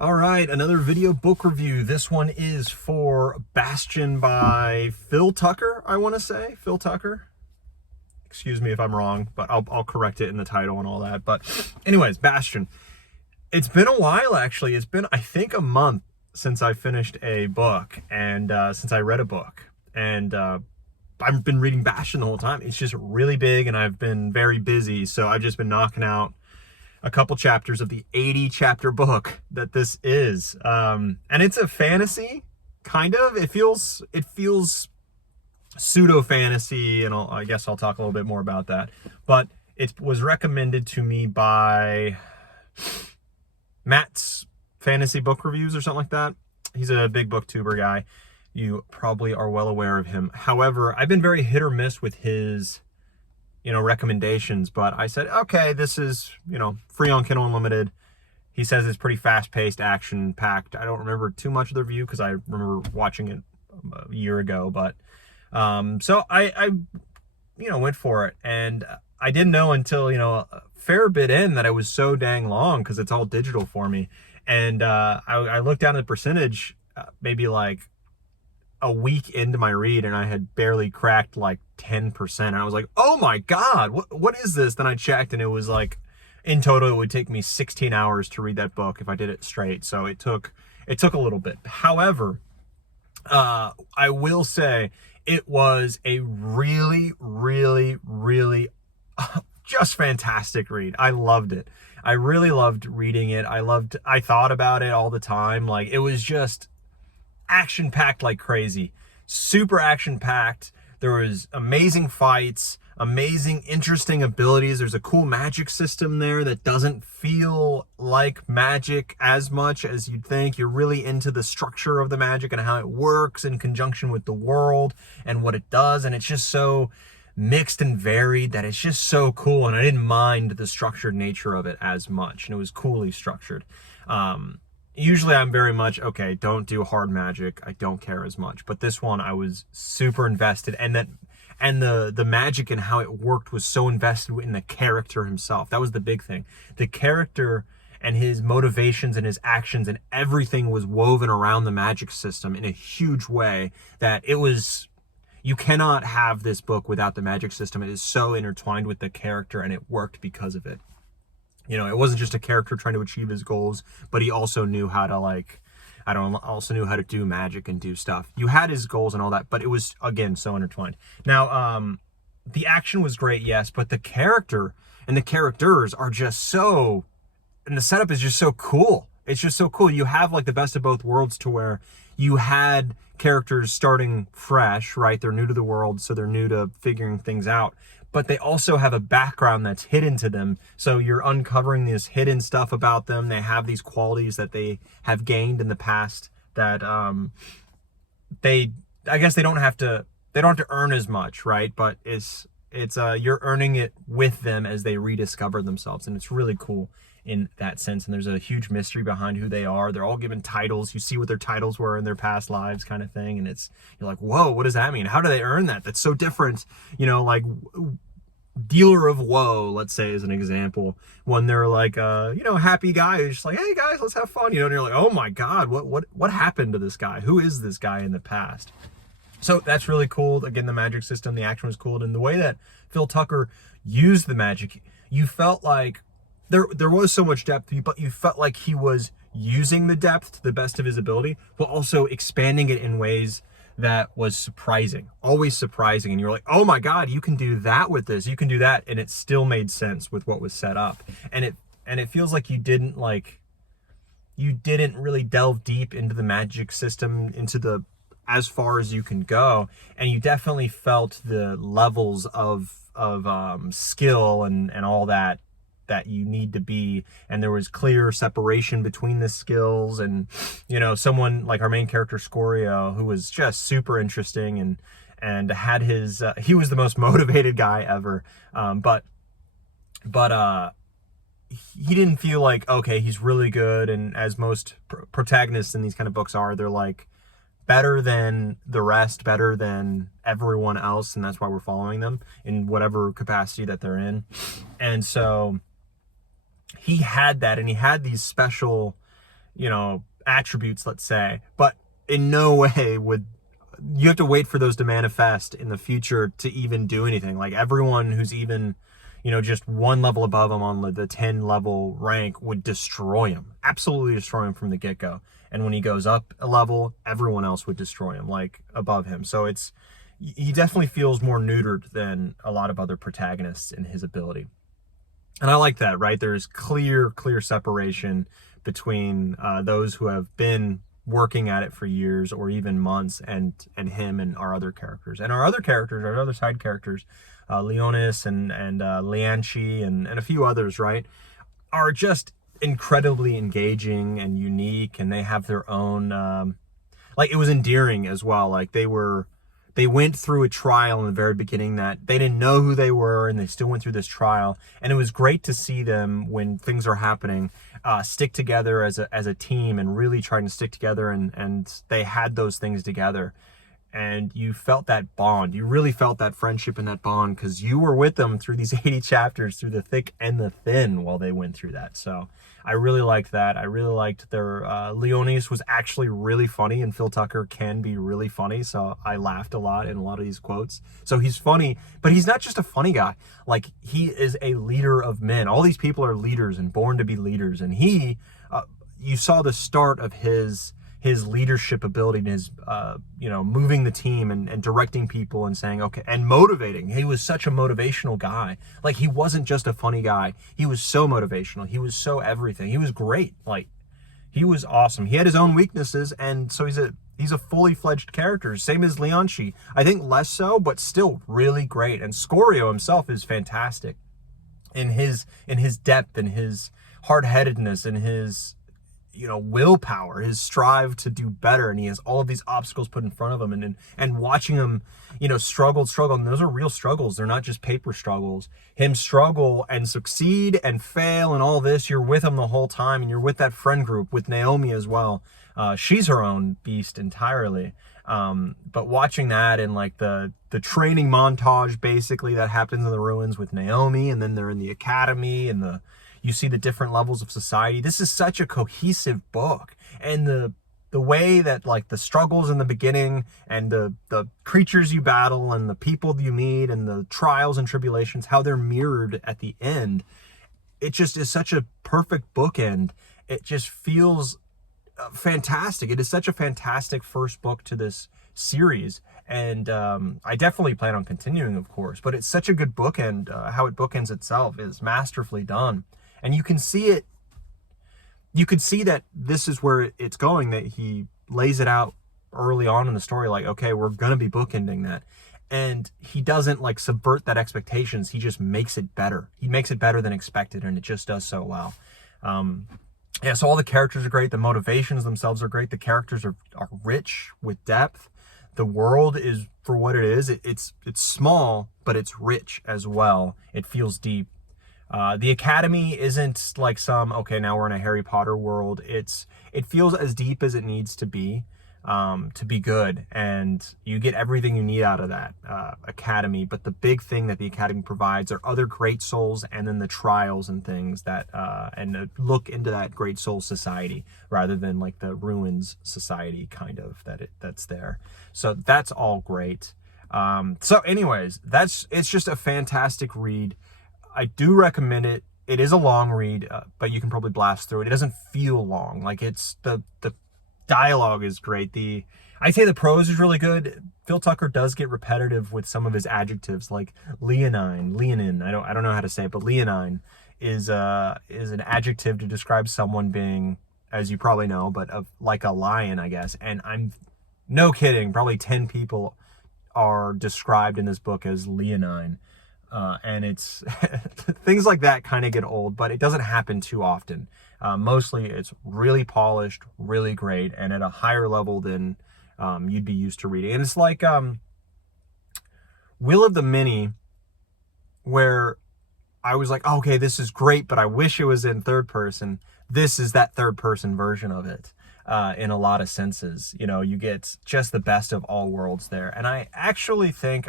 All right, another video book review. This one is for Bastion by Phil Tucker, I want to say. Phil Tucker. Excuse me if I'm wrong, but I'll correct it in the title and all that. But anyways, Bastion. It's been a while, actually. It's been, I think, a month since I finished a book and since I read a book. And I've been reading Bastion the whole time. It's just really big and I've been very busy. So I've just been knocking out a couple chapters of the 80 chapter book that this is. And it's a fantasy, kind of. It feels pseudo fantasy, and I guess I'll talk a little bit more about that. But it was recommended to me by Matt's Fantasy Book Reviews or something like that. He's a big booktuber guy. You probably are well aware of him. However, I've been very hit or miss with his recommendations, but I said, okay, this is, free on Kindle Unlimited. He says it's pretty fast-paced, action-packed. I don't remember too much of the review because I remember watching it a year ago, but so I went for it, and I didn't know until, a fair bit in that it was so dang long because it's all digital for me. And I looked down at the percentage, maybe like a week into my read, and I had barely cracked like 10%. And I was like, oh my God, what is this? Then I checked and it was like, in total, it would take me 16 hours to read that book if I did it straight. So it took a little bit. However, I will say it was a really, really, really just fantastic read. I loved it. I really loved reading it. I thought about it all the time. Like, it was just action-packed like crazy. Super action-packed. There was amazing fights, amazing, interesting abilities. There's a cool magic system there that doesn't feel like magic as much as you'd think. You're really into the structure of the magic and how it works in conjunction with the world and what it does. And it's just so mixed and varied that it's just so cool. And I didn't mind the structured nature of it as much. And it was coolly structured. Usually I'm very much, okay, don't do hard magic. I don't care as much. But this one I was super invested, and the magic and how it worked was so invested in the character himself. That was the big thing. The character and his motivations and his actions and everything was woven around the magic system in a huge way that you cannot have this book without the magic system. It is so intertwined with the character, and it worked because of it. It wasn't just a character trying to achieve his goals, but he also knew how to also knew how to do magic and do stuff. You had his goals and all that, but it was, again, so intertwined. Now, the action was great, yes, but the character and the characters are just so, and the setup is just so cool. It's just so cool. You have like the best of both worlds to where you had characters starting fresh, right? They're new to the world, so they're new to figuring things out. But they also have a background that's hidden to them. So you're uncovering this hidden stuff about them. They have these qualities that they have gained in the past that I guess they don't have to earn as much, right? But it's you're earning it with them as they rediscover themselves. And it's really cool in that sense. And there's a huge mystery behind who they are. They're all given titles. You see what their titles were in their past lives, kind of thing. And you're like, whoa, what does that mean? How do they earn that? That's so different. Like Dealer of Woe, let's say, as an example, when they're like happy guy who's just like, hey guys, let's have fun, and you're like, oh my God, what happened to this guy? Who is this guy in the past? So that's really cool. Again, the magic system, the action was cool, and the way that Phil Tucker used the magic, you felt like there was so much depth, but you felt like he was using the depth to the best of his ability, but also expanding it in ways that was surprising, always surprising. And you're like, oh my God, you can do that with this, you can do that. And it still made sense with what was set up. And it feels like you didn't really delve deep into the magic system, as far as you can go. And you definitely felt the levels of skill and all that you need to be, and there was clear separation between the skills. And someone like our main character Scorio, who was just super interesting and had his he was the most motivated guy ever, but he didn't feel like, okay, he's really good. And as most protagonists in these kind of books are, they're like better than the rest, better than everyone else, and that's why we're following them in whatever capacity that they're in. And so he had that, and he had these special attributes, let's say, but in no way would you have to wait for those to manifest in the future to even do anything. Like everyone who's even, just one level above him on the 10 level rank would destroy him, absolutely destroy him from the get-go. And when he goes up a level, everyone else would destroy him, like above him. So he definitely feels more neutered than a lot of other protagonists in his ability. And I like that, right? There's clear separation between those who have been working at it for years or even months and him and our other characters. And our other side characters, Leonis and Lianchi and a few others, right, are just incredibly engaging and unique, and they have their own, it was endearing as well. Like they went through a trial in the very beginning that they didn't know who they were, and they still went through this trial. And it was great to see them when things are happening, stick together as a team and really trying to stick together. And they had those things together. And you felt that bond. You really felt that friendship and that bond because you were with them through these 80 chapters, through the thick and the thin while they went through that. So I really liked that. I really liked their Leonis was actually really funny, and Phil Tucker can be really funny. So I laughed a lot in a lot of these quotes. So he's funny, but he's not just a funny guy. Like, he is a leader of men. All these people are leaders and born to be leaders. And you saw the start of his leadership ability and his, moving the team and directing people and saying, okay, and motivating. He was such a motivational guy. Like, he wasn't just a funny guy. He was so motivational. He was so everything. He was great. Like, he was awesome. He had his own weaknesses, and so he's a fully fledged character. Same as Lianchi. I think less so, but still really great. And Scorio himself is fantastic in his depth and his hard-headedness and his willpower, his strive to do better. And he has all of these obstacles put in front of him, and watching him, struggle. And those are real struggles. They're not just paper struggles. Him struggle and succeed and fail and all this, you're with him the whole time. And you're with that friend group with Naomi as well. She's her own beast entirely. But watching that and like the training montage basically that happens in the ruins with Naomi, and then they're in the academy and you see the different levels of society. This is such a cohesive book. And the way that, like, the struggles in the beginning and the creatures you battle and the people you meet and the trials and tribulations, how they're mirrored at the end, it just is such a perfect bookend. It just feels fantastic. It is such a fantastic first book to this series. And I definitely plan on continuing, of course. But it's such a good bookend. How it bookends itself is masterfully done. And you can see it. You could see that this is where it's going, that he lays it out early on in the story, like, okay, we're going to be bookending that. And he doesn't like subvert that expectations. He just makes it better. He makes it better than expected, and it just does so well. So all the characters are great. The motivations themselves are great. The characters are rich with depth. The world is, for what it is, it's small, but it's rich as well. It feels deep. The Academy isn't like okay, now we're in a Harry Potter world. It feels as deep as it needs to be good, and you get everything you need out of that Academy. But the big thing that the Academy provides are other great souls, and then the trials and things that and look into that great soul society rather than like the ruins society kind of that's there. So that's all great. So anyways, it's just a fantastic read. I do recommend it. It is a long read, but you can probably blast through it. It doesn't feel long. Like, it's the dialogue is great. I'd say the prose is really good. Phil Tucker does get repetitive with some of his adjectives, like leonine. I don't know how to say it, but leonine is an adjective to describe someone being, as you probably know, but like a lion, I guess. And I'm no kidding. Probably 10 people are described in this book as leonine. And it's things like that kind of get old, but it doesn't happen too often. Mostly it's really polished, really great, and at a higher level than you'd be used to reading. And it's like Will of the Many, where I was like, okay, this is great, but I wish it was in third person. This is that third person version of it in a lot of senses. You get just the best of all worlds there. And I actually think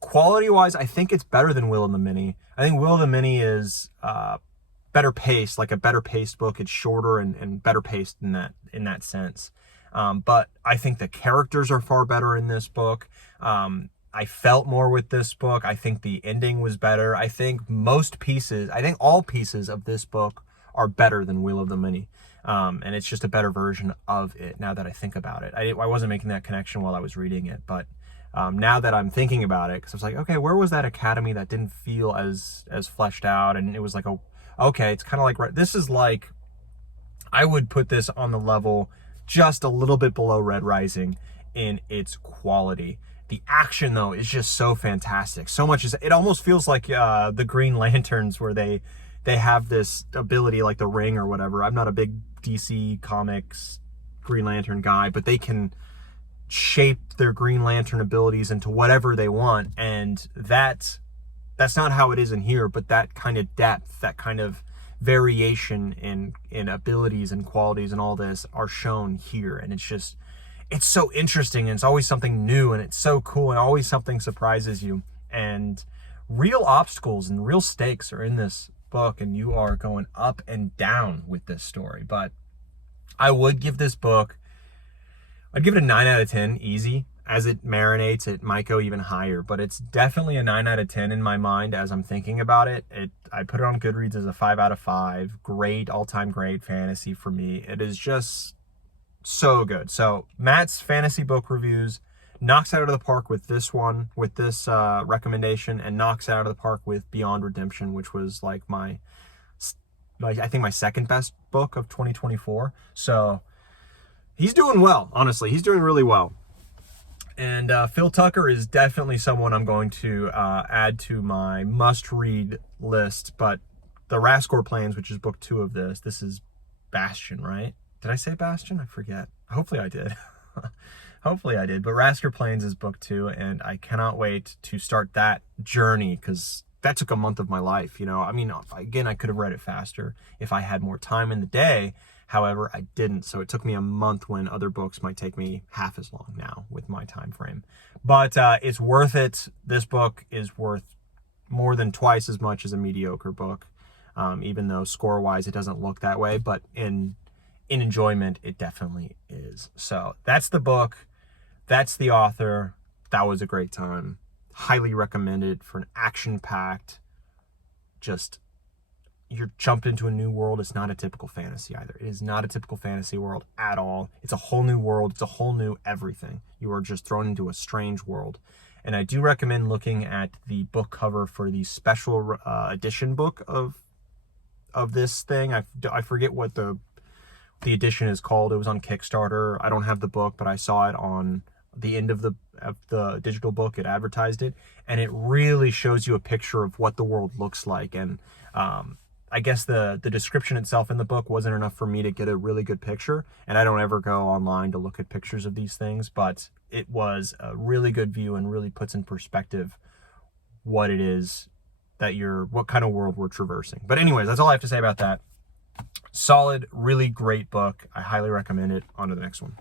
quality-wise, I think it's better than Will of the Many. I think Will of the Many is better paced, like a better paced book. It's shorter and better paced in that sense. But I think the characters are far better in this book. I felt more with this book. I think the ending was better. I think all pieces of this book are better than Wheel of the Many. And it's just a better version of it now that I think about it. I wasn't making that connection while I was reading it, but now that I'm thinking about it, because I was like, okay, where was that academy that didn't feel as fleshed out? And it was like, okay, it's kind of like, this is like, I would put this on the level just a little bit below Red Rising in its quality. The action, though, is just so fantastic. So much it almost feels like the Green Lanterns, where they have this ability like the Ring or whatever. I'm not a big DC Comics Green Lantern guy, but they can shape their Green Lantern abilities into whatever they want, and that's not how it is in here. But that kind of depth, that kind of variation in abilities and qualities and all this are shown here, and it's so interesting, and it's always something new, and it's so cool, and always something surprises you. And real obstacles and real stakes are in this book, and you are going up and down with this story. But I would give this book, I'd give it a 9 out of 10 easy. As it marinates, it might go even higher, but it's definitely a 9 out of 10 in my mind as I'm thinking about it. I put it on Goodreads as a 5 out of 5. Great, all-time great fantasy for me. It is just so good. So Matt's fantasy book reviews knocks it out of the park with this one, with this recommendation, and knocks it out of the park with Beyond Redemption, which was like I think my second best book of 2024. So he's doing well, honestly. He's doing really well. And Phil Tucker is definitely someone I'm going to add to my must-read list. But The Rascor Plains, which is book 2 of this is Bastion, right? Did I say Bastion? I forget. Hopefully I did. Hopefully I did. But Rascor Plains is book 2, and I cannot wait to start that journey, because that took a month of my life. I mean, again, I could have read it faster if I had more time in the day. However, I didn't, so it took me a month when other books might take me half as long now with my time frame. But it's worth it. This book is worth more than twice as much as a mediocre book, even though score-wise it doesn't look that way. But in enjoyment, it definitely is. So that's the book. That's the author. That was a great time. Highly recommended for an action-packed, just, you're jumped into a new world. It's not a typical fantasy either. It is not a typical fantasy world at all. It's a whole new world. It's a whole new everything. You are just thrown into a strange world. And I do recommend looking at the book cover for the special edition book of this thing. I forget what the edition is called. It was on Kickstarter. I don't have the book, but I saw it on the end of the digital book. It advertised it, and it really shows you a picture of what the world looks like. And I guess the description itself in the book wasn't enough for me to get a really good picture, and I don't ever go online to look at pictures of these things, but it was a really good view and really puts in perspective what it is what kind of world we're traversing. But anyways, that's all I have to say about that. Solid, really great book. I highly recommend it. On to the next one.